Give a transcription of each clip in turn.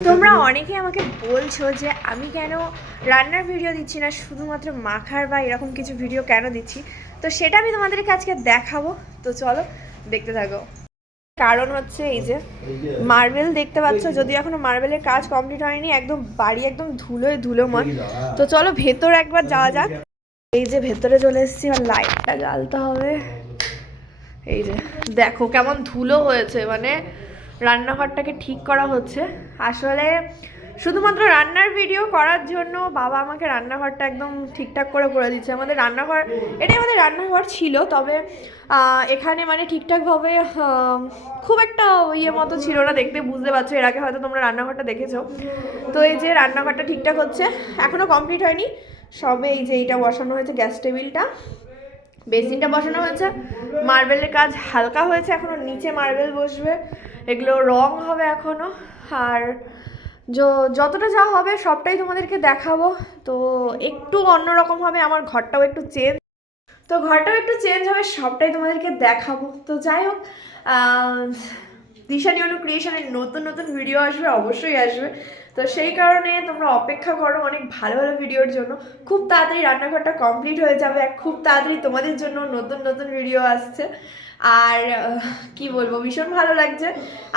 তোমরা অনেকেই আমাকে বলছো যে আমি কেন রান্নার ভিডিও দিচ্ছি না, শুধুমাত্র মাখার বা এরকম কিছু ভিডিও কেন দিচ্ছি? তো সেটা আমি তোমাদেরকে আজকে দেখাবো। তো চলো, দেখতে থাকো। কারণ হচ্ছে এই যে মার্বেল দেখতে পাচ্ছ যদি এখনও মার্বেলের কাজ কমপ্লিট হয়নি, একদম বাড়ি একদম ধুলোয় ধুলোময়। তো চলো, ভেতর একবার যাওয়া যাক। এই যে ভেতরে চলে এসেছি আর লাইটটা জ্বালতে হবে। এই যে দেখো, কেমন ধুলো হয়েছে মানে রান্নাঘরটাকে ঠিক করা হচ্ছে। আসলে শুধুমাত্র রান্নার ভিডিও করার জন্য বাবা আমাকে রান্নাঘরটা একদম ঠিকঠাক করে করে দিচ্ছে। আমাদের রান্নাঘর, এটাই আমাদের রান্নাঘর ছিল, তবে এখানে মানে ঠিকঠাকভাবে খুব একটা ইয়ে মতো ছিল না, দেখতে বুঝতে পারছ, এর আগে হয়তো তোমরা রান্নাঘরটা দেখেছ। তো এই যে রান্নাঘরটা ঠিকঠাক হচ্ছে এখনও কমপ্লিট হয়নি। সবে এই যে এইটা বসানো হয়েছে, গ্যাস টেবিলটা। বেসিনটা বসানো হয়েছে। মার্বেলের কাজ হালকা হয়েছে এখনও নিচে মার্বেল বসবে। এগুলো রং হবে এখনও আর যতটা যা হবে সবটাই তোমাদেরকে দেখাবো। তো একটু অন্যরকম হবে আমার ঘরটাও একটু চেঞ্জ তো ঘরটাও একটু চেঞ্জ হবে সবটাই তোমাদেরকে দেখাবো। তো যাই হোক আহ, দিশানি অনু ক্রিয়েশনের নতুন নতুন ভিডিও আসবে অবশ্যই আসবে। তো সেই কারণে তোমরা অপেক্ষা করো অনেক ভালো ভালো ভিডিওর জন্য। খুব তাড়াতাড়ি রান্নাঘরটা কমপ্লিট হয়ে যাবে আর খুব তাড়াতাড়ি তোমাদের জন্য নতুন নতুন ভিডিও আসছে। আর কি বলব, ভীষণ ভালো লাগছে।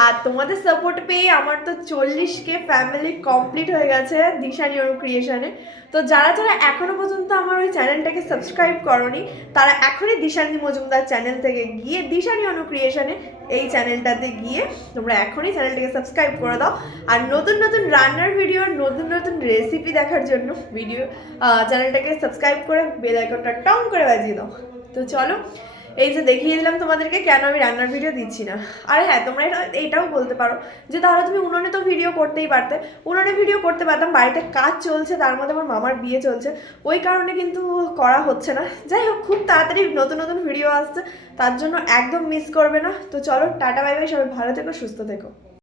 আর তোমাদের সাপোর্ট পেয়ে আমার তো চল্লিশ কে ফ্যামিলি কমপ্লিট হয়ে গেছে দিশানি অনু ক্রিয়েশনে তো যারা যারা এখনও পর্যন্ত আমার ওই চ্যানেলটাকে সাবস্ক্রাইব করনি, তারা এখনই দিশানি মজুমদার চ্যানেল থেকে গিয়ে দিশানি অনু ক্রিয়েশনে এই চ্যানেলটাতে গিয়ে তোমরা এখনই চ্যানেলটাকে সাবস্ক্রাইব করে দাও। আর নতুন নতুন রান্নার ভিডিও নতুন নতুন রেসিপি দেখার জন্য ভিডিও চ্যানেলটাকে সাবস্ক্রাইব করে বেল আইকনটা টং করে বাজিয়ে দাও। তো চলো, এই যে দেখিয়ে দিলাম তোমাদেরকে কেন আমি রান্নার ভিডিও দিচ্ছি না। আর হ্যাঁ তোমরা এটা এইটাও বলতে পারো যে তাহলে তুমি উনুনে তো ভিডিও করতেই পারতে। উনুনে ভিডিও করতে পারতাম, বাড়িতে কাজ চলছে, তার মধ্যে আমার মামার বিয়ে চলছে। ওই কারণে কিন্তু করা হচ্ছে না। যাই হোক, খুব তাড়াতাড়ি নতুন নতুন ভিডিও আসছে, তার জন্য একদম মিস করবে না। তো চলো, টাটা বাই বাই সবাই ভালো থেকো, সুস্থ থেকো।